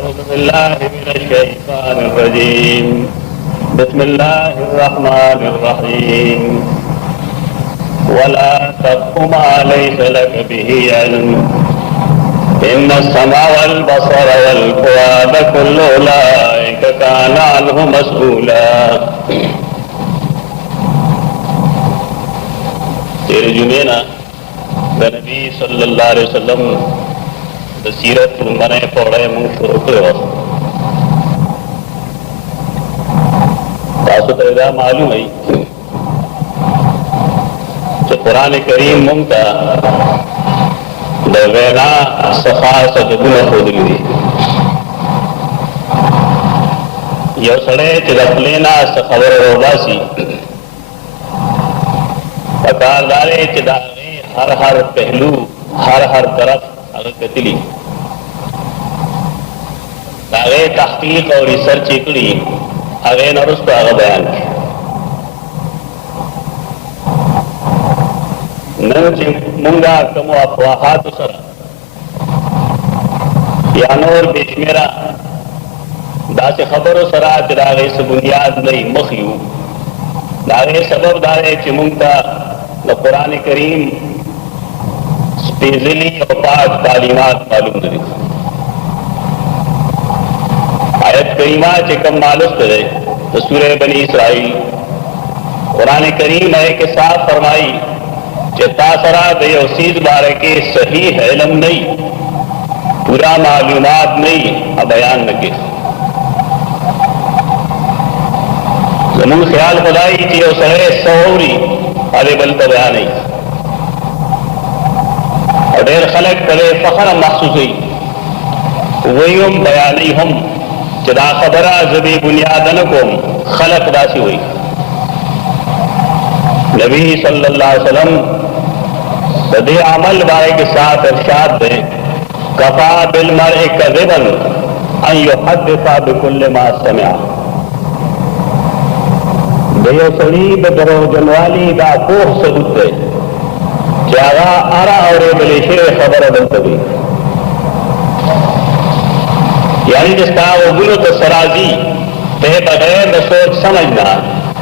أعوذ بالله من الشيطان الرجيم بسم الله الرحمن الرحيم ولا تقف ما ليس لك به علم إن السمع والبصر والفؤاد كل أولئك كان عنه مسؤولا. تیرے جمعے نا نبی صلی اللہ علیہ وسلم سیرت منے پوڑے منہ شروع کرو. تاسو ته دا معلوم ہے کہ قرآن کریم مونږ ته د وینا څخه سببونه ښودلي دي. یو سړی چې د خولې نه څه خبره راوباسي پکار دا دی چې د هغې هر پهلو هر طرف هغه کتلي، د هغې تحقیق او ریسرچ یې کړي، هغې نه وروسته هغه بیان کړي. نن چې مونږه کومو افواهاتو سره یا نور بې شمېره داسې خبرو سره چې د هغې څه بنیاد نه وي مخ یو، د هغې سبب دا دی چې مونږ ته د قرآن کریم سپېڅلي او پاک تعلیمات معلوم نه دي. آیت کریمه چې کوم مالوسته دی د سورہ بنی اسرائیل، قرآن کریم ہے کہ صاف فرمائی کہ تا سرا د یو چیز بارے کے صحیح علم نہیں، پورا معلومات نہیں، بیان نہ کے زمون خیال خدائی کہ یو سڑے سوری ارے بل تو بیان نہیں، اور ډېر خلق پرې فخر محسوس ہوئی وہی ہم بیانی ہم کہ دا خبرہ زبی بنیاد نہ کوم خلق داسی ہوئی. نبی صلی اللہ علیہ وسلم دے عمل بارے کے ساتھ ارشاد دے کفا بالمرء کذبا ان یحدث بکل ما سمع. دیو سڑی بدرو جنوالی دا کوہ ثبوت دے کہ آغا ارا اور بلیشے خبر بلتوی، یعنی جس کا وہ گلو تو سرازی تے بغیر دا سوچ سمجھنا،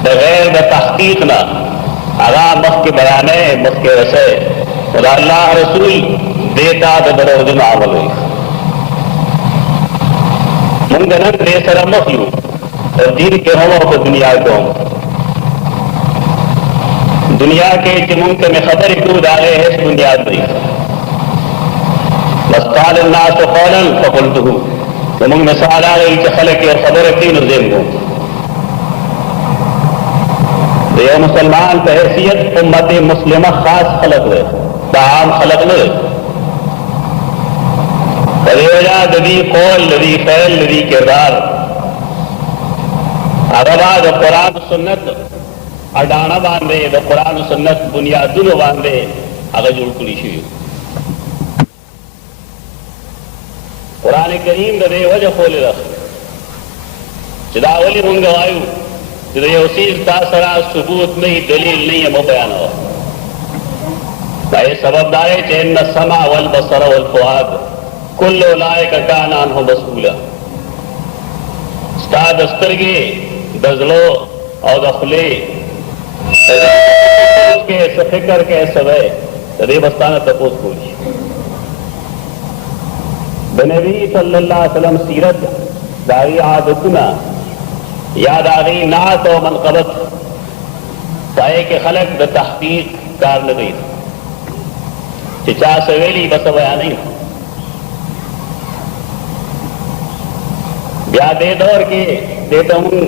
بغیر دا تحقیق نہ آغا مخ کے بیانے مخ کے رسے خدا اللہ رسول دیتا دا درو جن عمل ہوئی. منگنن دے سر مخیو اور دین کے ہم اور دنیا کو ہم دنیا کے جمنک میں خبر کیوں ڈالے ہے اس بنیاد نہیں. بس قال الناس قولا فقلته ومن مثال آگئی کہ خلق اور خبر کی نظیم ہو. یہ مسلمان کا حیثیت امت مسلمہ خاص خلق ہے، عام خلق لے وجہ لدی قول لدی فعل لدی کردار اغبا دا قرآن سنت اڈانا باندھے دا قرآن سنت بنیادونو باندھے اگر جوڑ کلی شوی. قرآن کریم دا دے وجہ خولی رکھ چدا ولی منگا وایو چدا یہ اسیز تاثرہ ثبوت نہیں دلیل نہیں ہے بیان ہوا. یہ سبب دارے کہ ان السمع والبصر والفؤاد کل اولئک کان عنہ مسؤولا. ستا دسترگی دزلو او دخلی کے فکر کے سوے دے بستانہ تپوس پوچھی. نبی صلی اللہ علیہ وسلم سیرت داغی عادتنا یا داغی نعت و منقبت پائے کے خلق دا تحقیق کار نگئی چچا سویلی بس بیان نہیں. بیا دے دور کے دیتا ہوں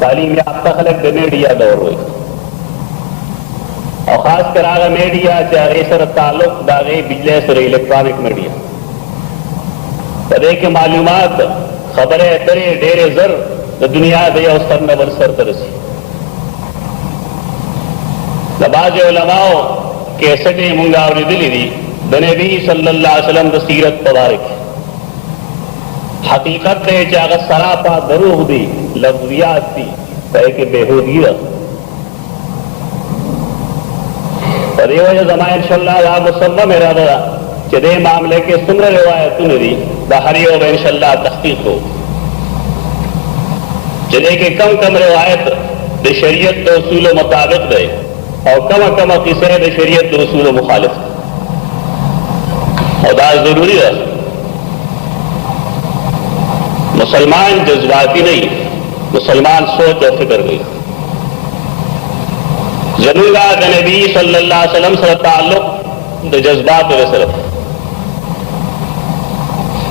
تعلیم یافتہ خلق دے میڈیا دور ہوئی اور خاص کر آگا میڈیا چاہے سر تعلق داغے بجلے سر الیکٹرانک میڈیا بدے کے معلومات خبریں ترے ڈیرے زر دنیا دے اور سر نبر سر ترسی. نباز علماء کے سٹے منگا اور دلی دی نبی صلی اللہ علیہ وسلم دا سیرت تبارک حقیقت دے چاہا سراپا دروغ دی لفظیات دی کہے کہ بےہودگی رکھ پر یہ وجہ زمان انشاءاللہ یا مسلم میرا دا کہ دے معاملے کے سمر روایت ندی بحری و انشاءاللہ تحقیق ہو جدے کے کم کم روایت دے شریعت دے اصول و مطابق دے اور کم قصے دے شریعت دے اصول و مخالف اور دا ضروری ہے مسلمان جذباتی نہیں مسلمان سوچ اور فکر گئی ضرور دا نبی صلی اللہ علیہ وسلم سے تعلق دے جذبات و صرف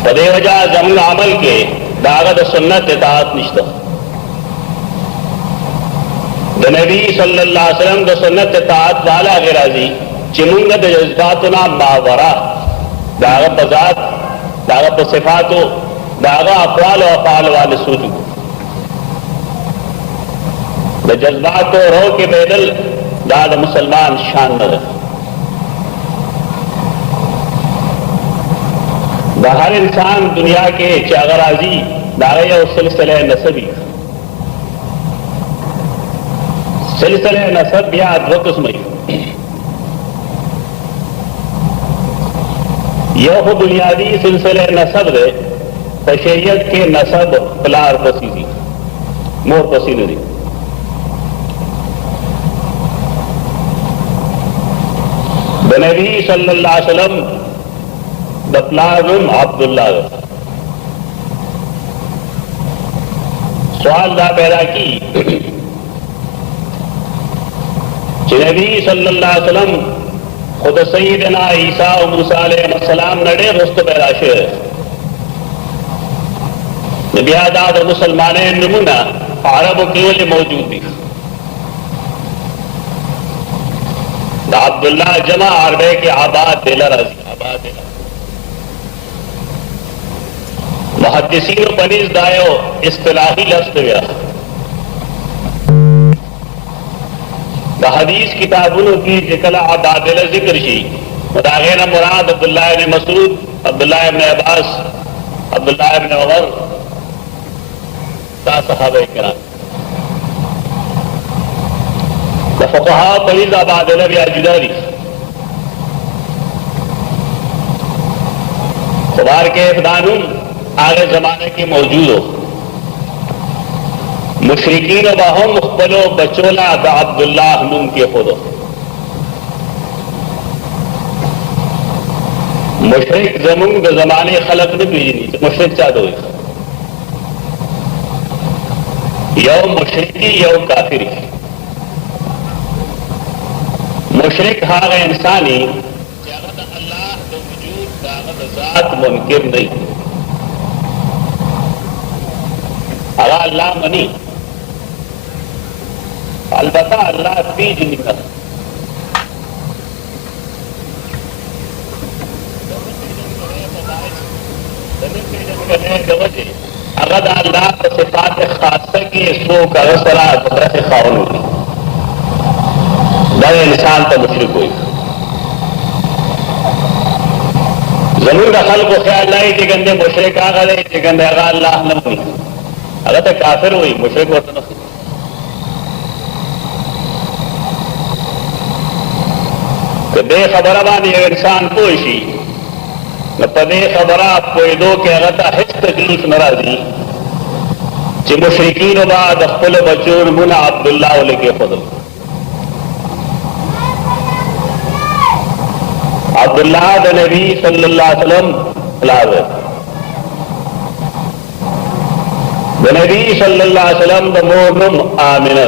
پدے وجہ زمین عمل کے داغت سنت اطاعت نشتہ دا نبی صلی اللہ علیہ وسلم دا سنت اطاعت والا غرازی چمونگا دا جذباتنا ماورا داغت بذات داغت صفاتو داغت اقوال و افعال والے سوچو دا جذبات و رو کے بیدل دا مسلمان شان نہ رہے دا ہر انسان دنیا کے چاغر آزی داغی اور سلسلہ نسبی سلسلہ نسب یا دو قسمی یہ بنیادی سلسلہ نسب دے فشیت کے نسب پلار پسیزی مور پسیل دی نبی صلی اللہ علیہ وسلم دپلارم عبداللہ سوال دا پیدا کی کہ نبی صلی اللہ علیہ وسلم خود سیدنا عیسیٰ و موسیٰ علیہ السلام نڑے رست پیدا شئے نبی آداد مسلمانیں نمونہ عرب و کیول موجود دی دا عبداللہ جمع عربے کے آباد دلہ رضی آباد دلہ محدثین و پنیز دائیو اصطلاحی لفظ گیا دا حدیث کتابوں کی جکلا آباد دلہ ذکر شی مداغین مراد عبداللہ ابن مسعود عبداللہ ابن عباس عبداللہ ابن عمر تا صحابہ کرام فقہا پنیز آباد دلہ بیا جدا دی خبار کے افدانون آگے زمانے کی موجود ہو مشرکین و باہم مخبلو بچولا دا عبداللہ نوم کے خودو مشرک زمون دا زمانے خلق نے بیجنی مشرک چاہ دو یو مشرکی یو کافری مشرک ہاں انسانی جاغت اللہ دا وجود داغت ذات منکر نہیں اگر اللہ منی البتہ اللہ تیج نکل اگر اللہ صفات خاصہ کی سو کا رسرا قدرت خاون ہوئی بڑے انسان تو مشرک ہوئی ضرور دخل کو خیال لائی کہ گندے مشرک آ گئے کہ گندے اگر اللہ نہ ہوئی اگر تو کافر ہوئی مشرک ہوتا نہ کہ بے خبرہ بانی انسان پوشی نہ پدے خبرہ کوئی دو کہ اگر تا حس تکلیف نرازی چی مشرکین و بعد اخفل بچون منا عبداللہ علیہ کے فضل عبداللہ دا نبی صلی اللہ علیہ وسلم لازم دا نبی صلی اللہ علیہ وسلم دا مورنم آمنہ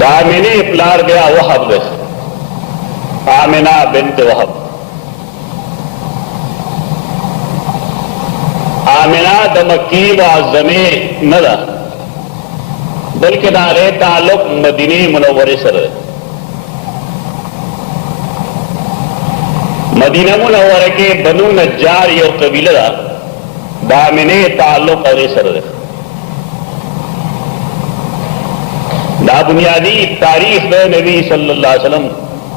دا آمنی پلار گیا وحب دے آمنہ بنت وحب آمنہ دا مکی و عظمی ندا بلکہ دا غیر تعلق مدینی منوری سر ہے مدینہ منورہ کے بنو نجار یو قبیلہ دا دامنے تعلق اگے سر دے دا بنیادی تاریخ دے نبی صلی اللہ علیہ وسلم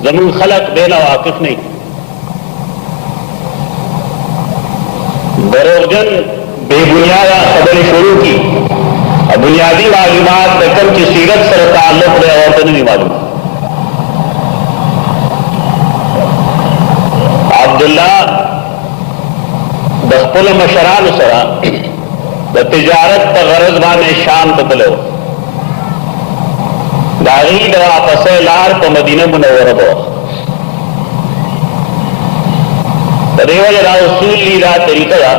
زمین خلق دینا واقف نہیں دروغجن بے بنیادہ خبر شروع کی اور بنیادی معلومات بکم کی سیرت سر تعلق دے اور نہیں معلوم عبداللہ د خپل مشرانو سره د تجارت په غرض باندې شام ته تلو. د هغې د واپسۍ لار په مدینه منوره به وه. په دې وجه دا اصول دي، دا طریقه ده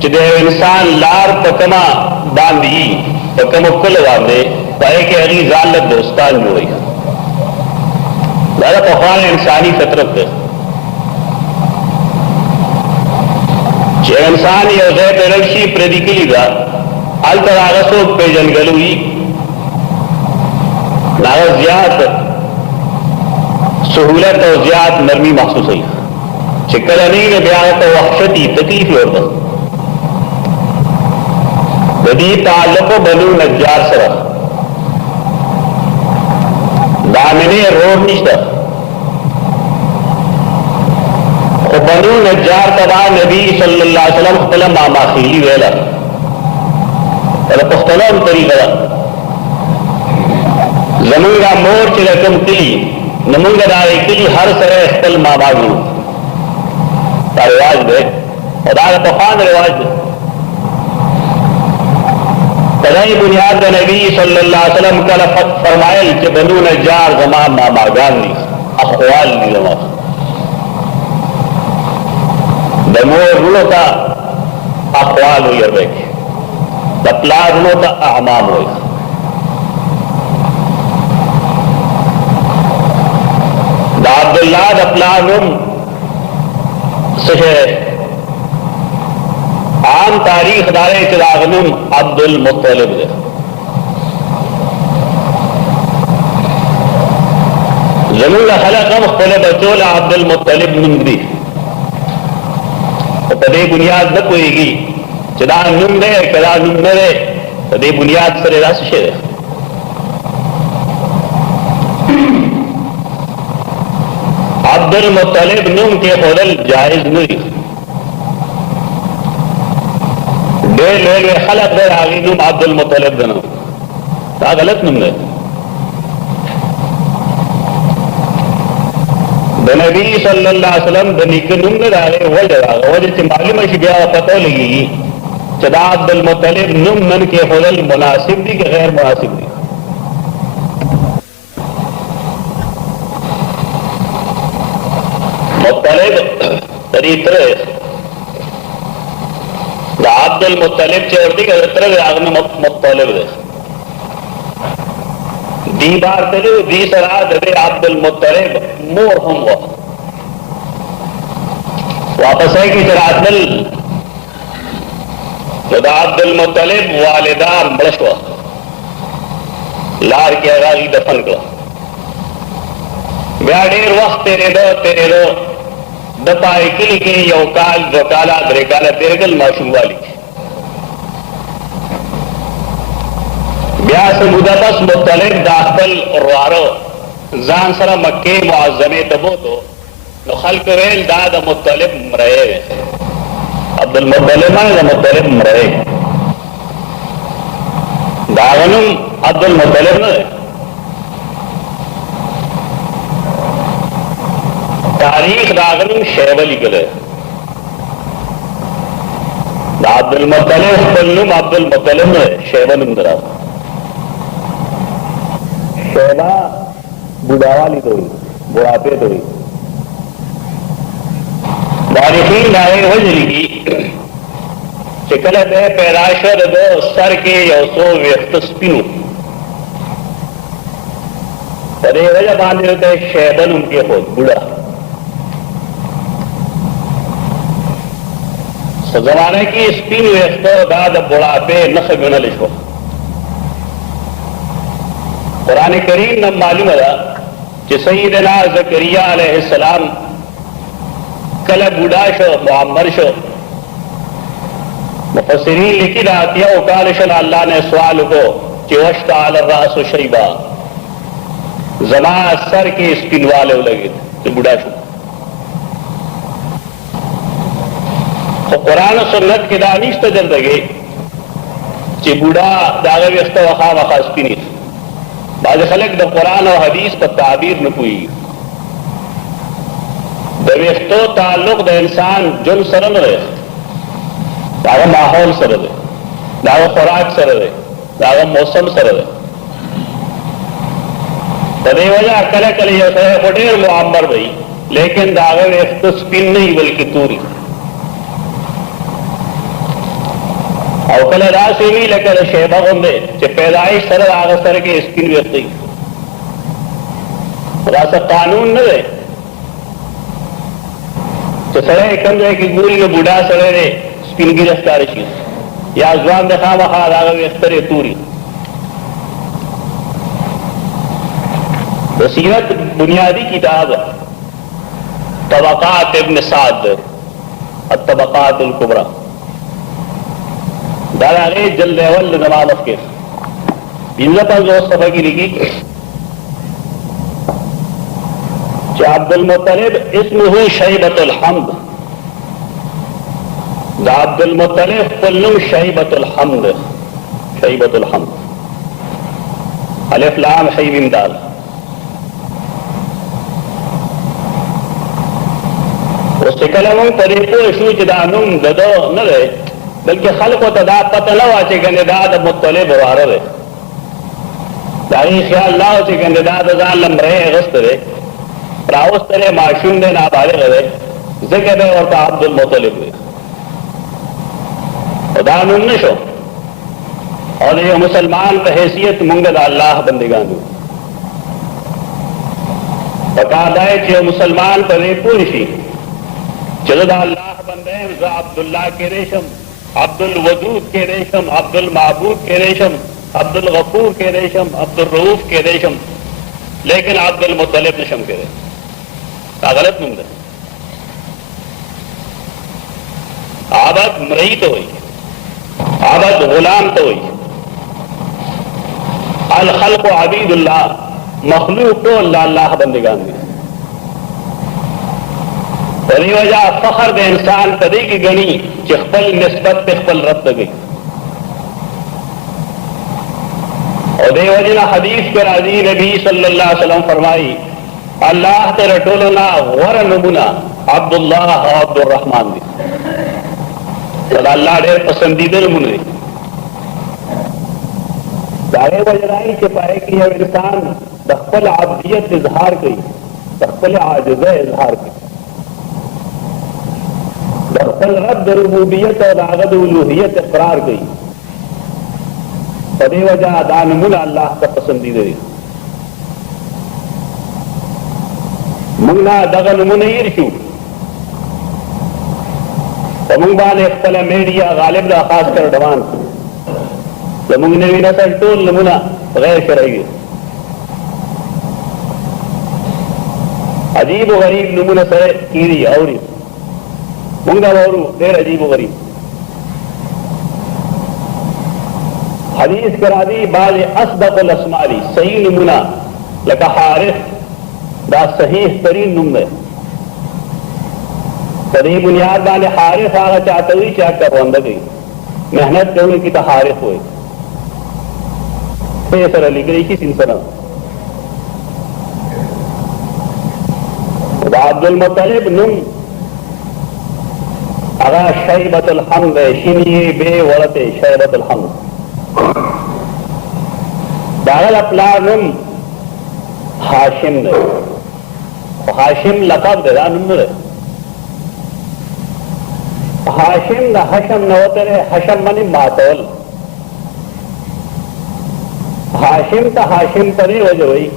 چې د یو انسان لار په کومه باندې وي، په کومه کله باندې په هغې کې هغې ځان له دوستان جوړوي. دا د پخوانه انساني فطرت دی چې انسان یو ځای ته رک شي، پردي کلي ده، هلته د هغه څوک پېژنګلو وي، د هغه زیات سهولت او زیات نرمي محسوسوي. چې کله نه وي نو بیا هغه ته وحشت وي، تکلیف یې ورته. د دې تعلق بنو نجار سره د امنې روډ نشته، خو بنو نجار ته به نبي صلی الله علیه وسلم خپله ماماخیلي ویله. دا پښتنو هم طریقه ده. زمونږ دا مور چې د کوم کلي، نو مونږ د هغې کلي هر سړی خپل ماما ګڼو. دا رواج دی او دا د پخوا نه رواج دی. په دې بنیاد د نبي صلی الله علیه وسلم کله فرمایل چې بنو نجار زما ماماګان دي، اخوال دي زما. د مور وروڼو ته اخوال وایي عربۍ کې، د پلار وروڼو ته اعمام وایي. د عبدالله د پلار نوم څه شی دی؟ عام تاریخ دا دی چې د هغه نوم عبدالمطلب دی. زمونږ خلک هم خپله بچو له عبدالمطلب نوم دی، په دې بنیاد نه پوهېږي چې دا نوم دی که دا نوم نه دی. په دې بنیاد سره دا څه شی دی؟ عبدالمطلب نوم کېښودل جایز نه دي. ډېر لوی لوی خلک دی، د هغې نوم عبدالمطلب دی نه، دا غلط نوم دی. د نبي صلی الله علیه وسلم د نیکه نوم نه د هغې وجه ده، هغه وجه چې معلومه شي بیا پته ولګېږي چې دا عبدالمطلب نوم نن کېښودل مناسب دي که غیر مناسب دي. مطلب د دې تره د عبدالمطلب چې ورته که د تره دی هغه نوم مطلب دی. دی بار تلو دی سره د دې عبدالمطلب مور هم وه. واپسۍ کې چې راتلل نو د عبدالمطلب والده مړه شوه، لار کې هغه هغې دفن کړه. بیا ډېر وخت تېرېده د په هغې کلي کې یو کال، دو کاله، درې کاله تېر کړل ماشوموالي کې. بیا څه موده بس مطلب دا خپل وراره ځان سره مکې معظمې ته بوتو، نو خلکو ویل دا د مطلب مری دی. عبدالمطلب باندې د مطلب مری، د هغه نوم عبدالمطلب نه دی. تاریخ د هغه نوم شیبه لیکلی. د عبدالمطلب خپل نوم عبدالمطلب نه دی، شیبه نوم دی. شیبه بوډاوالي ته وایي، بوډاپې ته وایي. مورخین د هغې وجه لیکي چې کله دی پیدا شو د ده سر کې یو څو ویښته سپین وو، په دې وجه باندې ورته شیبه نوم کېښود، بوډا. په زمانه کې سپین ویښته دا د بوډاپې نښه ګڼلی شوه. قرآن کریم نه معلومه ده چې سیدنا زکریا علیه السلام کله بوډا شو، معمر شو. مفسرین لیکي د اتیاو کال شل الله نه سوال وکړو چې واشتعل الرأس شیبا، زما سر کې سپینوالی ولګېد چې بوډا شو. خو قرآن و سنت کې دا نشته دلته چې بوډا د هغه ویښته خامخا سپینې. بعض خلک د قرآن او حدیث په تعبیر نه پوهېږي. د ویښتو تعلق د انسان جن سره نه دی، د هغه ماحول سره دی، د هغه خوراک سره دی، د هغه موسم سره دی. په دې وجه کله کله یو سړی خو ډېر معمر وي لیکن د هغه ویښته سپین نه وي بلکې توري، او کله داسې وي لکه د شیبه غوندې چې پیدایش سره د هغه سره کې سپین ویښته وي. دا څه قانون نه دی چې سړی کوم ځای کې ګوري نو بوډا سړی دی سپین ږیره ښکاره شي، یا ځوان دی خامخا د هغه ویښته دی توري. د سیرت بنیادی کتاب طبقات ابن سعد الطبقات الکبرى دا د هغې جلد اول د زما مخکې 55 صفحه کې لیکي کہ عبدالمطلب اسمه شیبۃ الحمد، دا عبدالمطلب قلنم شیبۃ الحمد، شیبۃ الحمد، الف لام حی میم دال. اوس چې کله موږ په دې پوه شو چې دا نوم د ده نه دی بلکې خلکو ته دا پته نه وه چې ګنې دا د مطلب واره دی، د هغې خیال دا و چې ګنې دا د ځان له مرۍ اخیستی دی، راوستلی معشوم دی، نابالغ دی، ځکه دی ورته عبدالمطلب دی. او دا نوم نه شو او د یو مسلمان په حیثیت موږ د الله بندګان یو. پکار دا چې یو مسلمان په دې پوه شي چې زه د الله بنده یم، زه عبدالله کېدی شم، عبدالودود کېدی شم، عبدالمعبود کېدی شم، عبدالغفور کېدی شم، عبدالرؤوف کېدی شم، لیکن عبدالمطلب نشم کېدی. دا غلط نوم دی. عبد مرئی ته وایي، عبد غلام ته وایي. الخلق عبید الله، مخلوق ټول د الله بندګان دي. په دې وجه فخر د انسان په دې کې ګڼي چې خپل نسبت په خپل رب ته کوي. اور دے وجنا حدیث کے راضی نبی صلی اللہ علیہ وسلم فرمائی اللہ تیرے ٹولنا غور نمونہ عبداللہ و عبد الرحمن دی، صدا اللہ ڈیر پسندیدہ نمونہ دی. دارے وجرائی کے پائے کہ یہ انسان دخل عبدیت اظہار کی، دخل عاجزہ اظہار کی، دخل رد ربوبیت اور عقد الوہیت اقرار کی. پدے وجہ دا نمونہ اللہ کا پسندیدہ دی. منگنا دغه نمونه هیر شو زمونږ باندې خپله میډیا غالب دا خاص کر ډوان زمونږ نوي نسل ټول نمونه غیر شرعي دي. عجیب و غریب نمونه سره کیږي اوري موږ دا اورو ډېر عجیب و غریب. حدیث کرا دی بعض اصدق الاسماء دی صحیح نمونه لکه حارث دا صحیح ترین نوم دی. په دې بنیاد باندې حارث هغه چاته وي چې هغه کروندګي کوي، محنت کوونکي ته حارث وایي. په سره لیکلی شي سلسله دا عبدالمطلب نوم هغه شیبۃ الحمد شینی بے ورته شیبۃ الحمد. دا هغه پلار نوم هاشم دی. هاشم لقب دی، دا نوم نه دی. هاشم دا حشم نه وته دی، حشم باندې ماتول. هاشم ته هاشم په دې وجه وایي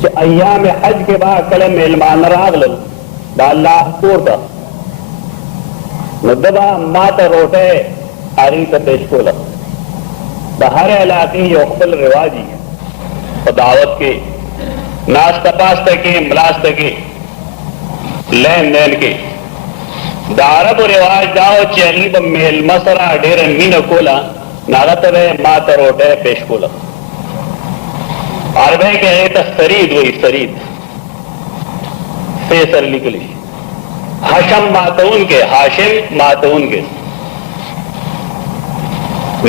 چې ایام حج کې به کله میلمانه راغلل دا الله کور ته نو ده به ما ته روټۍ هغې ته پیش کوله. د هر علاقې یو خپل رواج وي په دعوت کې ناسته پاسته کې ملاسته کې لین دین کې. د عربو رواج دا و چې هغې به میلمه سره ډېره مینه کوله نو هغه ته به ما ته روټۍ پیش کوله. عربی کې هغې ته سرید وایي، سرید فی سر لیکلی شي. حشم ماتون کے، حاشم ماتون کے.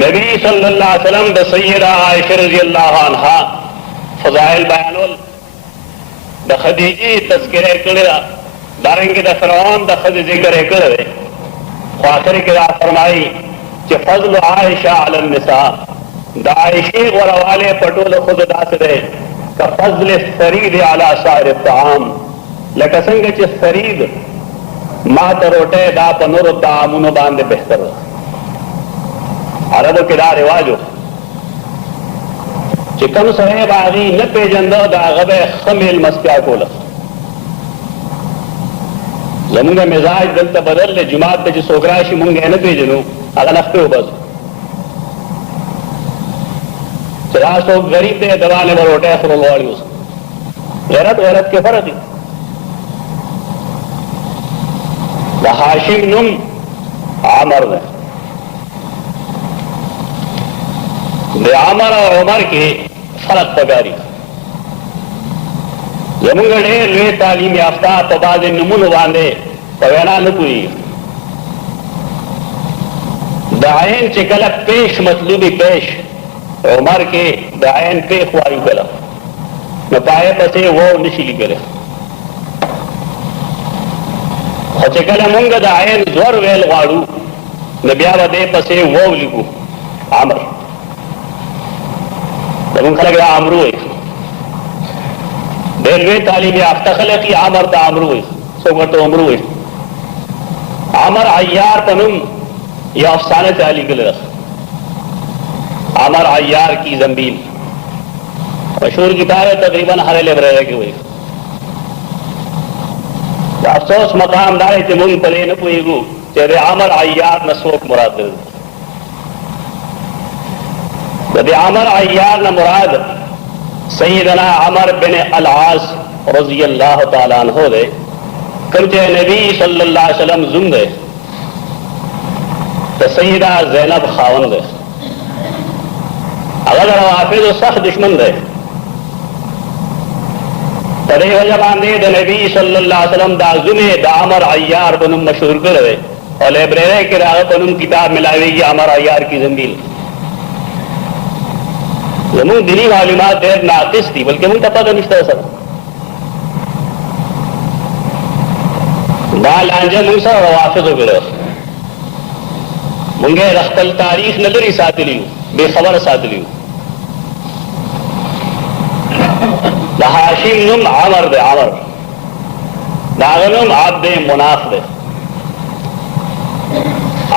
نبی صلی اللہ علیہ وسلم دا سیدہ عائشہ رضی اللہ عنہا فضائل بیانول د خدیجې تذکره کړې ده، دارنګې د فرعون د ښځې ذکر یې کړی دی، خو آخر کې دا فرمایي چې فضل عائشه علی النساء، د عائشې غوروالی په ټولو ښځو داسې دی که فضل الثرید علی سائر الطعام، لکه څنګه چې ثرید ما ته روټۍ دا په نورو طعامونو باندې بهتر ده. عربو کې دا رواج و چې کوم سړی به هغې نه پېژنده د هغه به یې ښه مېلمستیا کوله. زمونږ مزاج دلته بدل دی، جماعت ته چې څوک راشي مونږ یې نه پېژنو، هغه لښتې وباسو چې دا څوک غریب دی د باندې به روټۍ خورل غواړي. اوس غیرت کې فرق دی. د هاشم نوم عمر دی، د عمر او عمر کې فرق پکاري. زمونږ ډېر لوی تعلیم یافته په بعضې نومونو باندې په وینا نه پوهېږي. د عین چې کله پیش مطلوبي پیش، عمر کې د عین پیښ وایو کله، نو په هغې پسې وو نه شي لیکلی. خو چې کله مونږ د عین زور ویل غواړو نو بیا به دې پسې وو لیکو، عمر. زمونږ خلک دا عمرو وایي، ډېر لوی تعلیم یافته خلک یې عمر ته عمرو وایي، څوک ورته عمرو وایي. عمر عیار په نوم یو افسانه چا لیکلې ده، عمر عیار کی زنبیل، مشہور کتاب ہے، تقریباً ہر لائبریری کی ہوئی. افسوس مقام دا ہے چې مونږ پرې نه پوهېږو چې د عمر عیار نه څوک مراد دی. د عمر عیار نه مراد سیدنا عمر بن العاص رضی اللہ تعالیٰ عنہ دے، کوم چې نبی صلی اللہ علیہ وسلم زوم دی د سیدہ زینب خاوند دی. هغه د روافضو سخت دشمن دی. په دې وجه باندې د نبي صلی الله علیه وسلم دا زوم یې د عمر عیار په نوم مشهور کړی دی، او لایبرری کې د هغه په نوم کتاب ملاویږي، عمر عیار کی زنبیل. زمونږ دیني معلومات ډېر ناقص دي، بلکې مونږ ته پته نشته سره. دا لانجه مونږ سره روافضو کړی، مونږ یې د خپل تاریخ نه لرې ساتلي وو، بې خبره ساتلي وو. د هاشم نوم عمر دی، عمر د هغه نوم عبد مناف دی.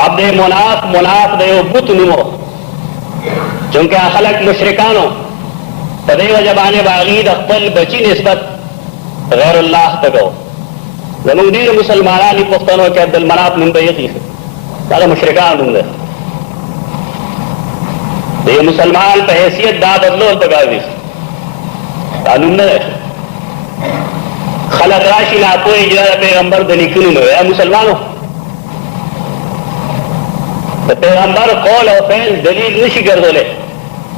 عبد مناف، مناف د یو بت نوم و، چونکه خلک مشرکانو په دې وجه باندې به هغې د خپل بچي نسبت غیر الله ته کو. زمونږ ډېر مسلمانان دي پښتنو کې عبدالمناف نوم به یې ایښي، دا د مشرکانو نوم دی. د یو مسلمان په حیثیت دا بدلول پکار دي، دا نوم نه دی. خلک راشي ناپوهې چې دا د پیغمبر د نیکه نوم دی. یا مسلمانو د پیغمبر قول او فعل دلیل نشي ګرځولی،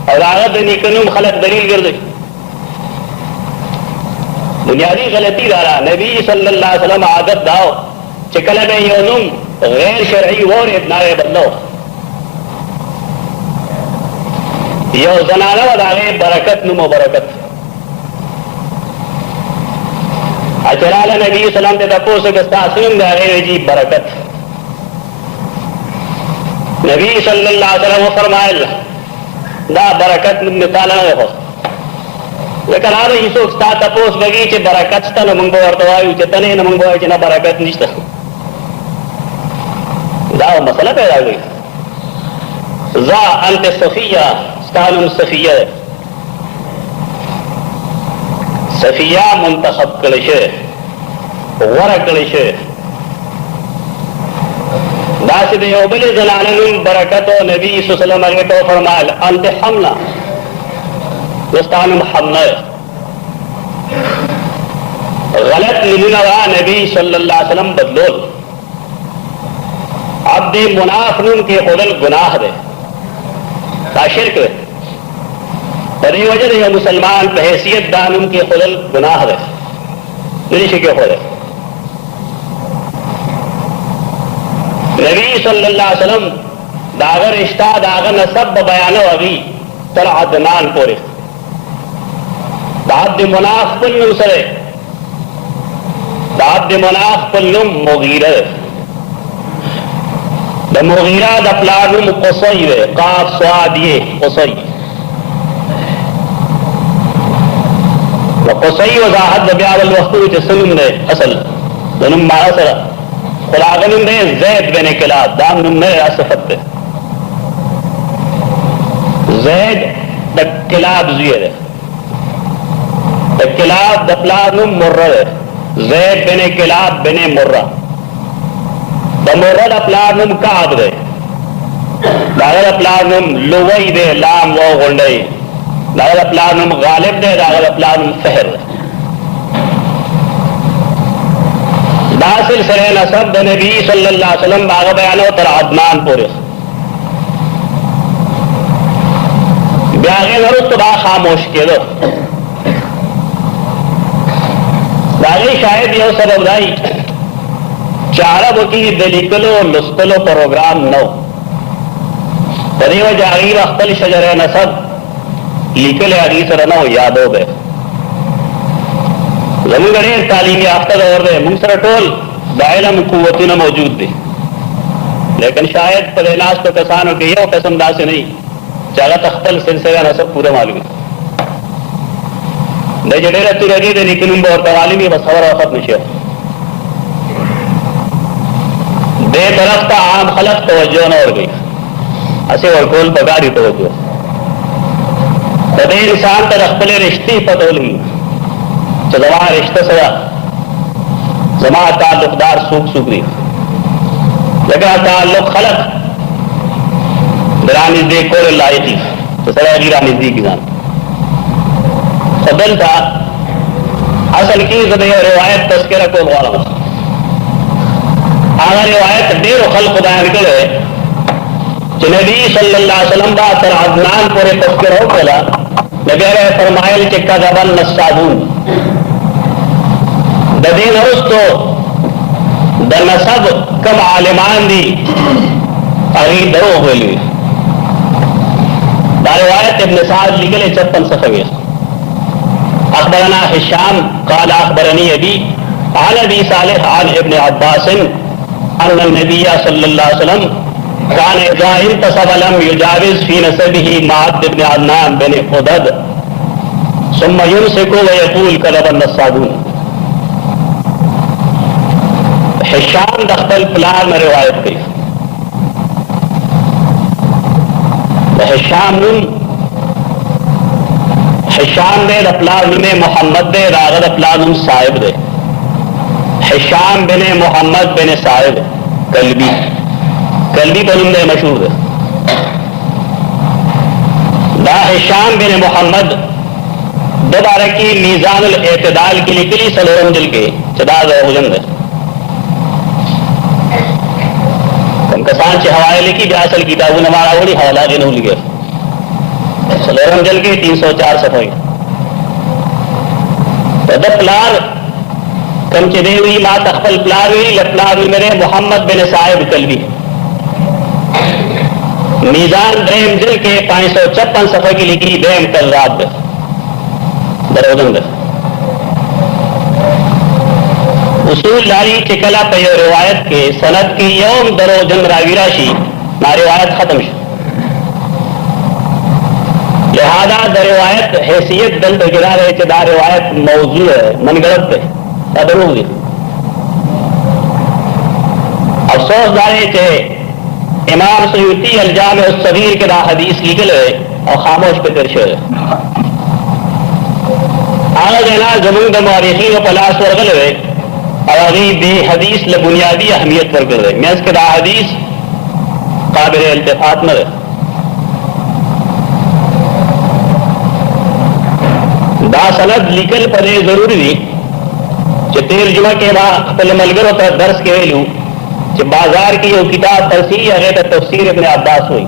او د هغه د نیکه نوم خلک دلیل ګرځوي. بنیادي غلطي دا ده. نبي صلی الله علیه وسلم عادت دا و چې کله به یو نوم غیر شرعي واورېد نه یې بدلو. یو زنانه وه د هغې برکت نوم و، برکت. چې راله نبي سلام ته تپوس وکړه ستا څه نوم دی؟ هغې ویل جي برکت. نبی صلی اللہ علیہ وسلم فرمائل دا برکت نوم مې تاله نه دی خوښ. لکه راغی څوک ستا تپوس وکړي چې برکت شته، نو موږ به ورته وایو چې ته نه یې، نو موږ به وایو چې نه برکت نشته. دا مسله پیدا کړي. ذا انت صفیه، ستا نوم صفیه دی. صفیه منتخب کړی شوی، غوره کړی شوی. داسې د یو بلې زنانه نوم برکت و، نبي صلی الله علیه وسلم هغې ته وفرمایل انت حمله، زه ستا نوم حمله دی. غلط نومونه به نبي صلی الله علیه وسلم بدلول. عبد مناف نوم کېښودل ګناه دی، دا شرک دی. په دې وجه د یو مسلمان په حیثیت دا نوم کېښودل ګناه دی، نه شي کېښودی. نبی صلی اللہ علیہ وسلم دا هغه رشته، دا هغه نسب به بیانو هغې تر عدنان پورې. د عبد مناف خپل نوم سره دا عبد مناف پلنم مغیرہ دا مغیرہ دا پلانم قصی وے قاف صاد یہ قصی قصی وضاحت بیاد الوقتو چسلم دے اصل دنم مارا سرا خلاغنم دے زید بن کلاب دام نم دے صفت دے زید دا کلاب زیر ہے دا کلاب دا پلانم مرہ ہے زید بن کلاب بن مرہ دا مرہ دا پلانم کعب دے دا پلانم لوئی دے لام و غنڈائی دا پلانم غالب دے دا پلانم فہر دے دا سلسلہ نسب دا نبی صلی اللہ علیہ وسلم باغ بیانو تر عدنان پورے بیاغی نرست با خاموش کے دو داغی شاید یہ سبب دائی چارب کی دلیکلو لستلو پروگرام نو تدیو جاغیر اختل شجر نسب لیکل حدیث رنو یادو بے زمین گڑیر تعلیمی یافتہ دور دے منصر ٹول دا علم قوتنا موجود دے لیکن شاید پدیناس تو کسانوں کے یہ قسم دا سے نہیں چاہتا تختل سلسلہ نسب پورا معلوم ہے دے جڑے رہتی رہی دے لیکن ان بہت تعلیمی بس خبر وقت نشیو دے طرف تا عام خلق توجہ نہ ہو گئی اسے ورکول بگاری توجہ دے انسان تا رخبلے رشتی پتولی تو زمان رشتہ سدا زمان تعلق دار سوک سکری لگا تعلق خلق درانی دے کول لائقی تو سرا غیرانی دی کی جان خبل تھا اصل کی زدے روایت تذکرہ کول والا آگا روایت دیر خلق بیان کرے کہ نبی صلی اللہ علیہ وسلم با تر عدنان پورے تذکرہ ہو کلا نبی علیہ فرمائل کہ کذبن نصابون دا دین رستو دا نصب کم عالمان دی اغیر درو ہوئی دا روایت ابن سعد لکلے 56 صفحے اخبرنا حشام قال اخبرنی ابی عن ابی صالح عن ابن عباس ان النبی صلی اللہ علیہ وسلم كان اذا انتصب لم يجاوز في نسبه معد بن عدنان بن خدد ثم يمسك ويقول كذب النصابون. حشام دخل پلان میں روایت کی حشام دے دپلان میں محمد دے راغد اپلان صاحب دے حشام بن محمد بن صاحب کلبی بن دے مشہور دے دا حشام بن محمد دوبارہ کی میزان الاعتدال کی لکلی سلورم جل کے چداد حجن دے ہم کسان چھ حوالے لکھی بھی اصل کتابوں نمارا ہوڑی حوالہ گنہو لگے سلورم جل کے 304 صفحے دا پلار کم چھ دے ہوئی ما تخفل پلار ہوئی لپلار ہوئی میرے محمد بن صاحب کلبی میزان درہم جل کے 556 صفحے کی لکھی درہم کل رات دے درودن دے اصول داری چکلا پہ روایت کے سند کی یوم درو جن راوی راشی نا روایت ختم شو لہذا در روایت حیثیت دل بگرا رہے چھے دا روایت موضوع ہے من غلط پہ دا دروگ دی افسوس دارے چھے امام سیوطی الجامع الصغیر کے دا حدیث لکل ہے اور خاموش پہ ترشو ہے آگا جنا زمین دا مورخین و پلاس ورغل ہے اور اگی بے حدیث لبنیادی اہمیت پر کر رہے میں اس کے دا حدیث قابل التفات میں رہے دا سند لکل پر ضروری دی کہ ترجمہ کے بعد پہل ملگر ہوتا درس کے ویلو کہ بازار کی وہ کتاب تفسیر یا غیر تفسیر ابن عباس ہوئی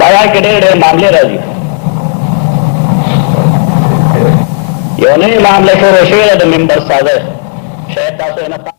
بازار کے ڈیر معاملے راضی یہ انہیں معاملہ شروع شوئے دا ممبر سازہ ہے شاید تاسو ہے نا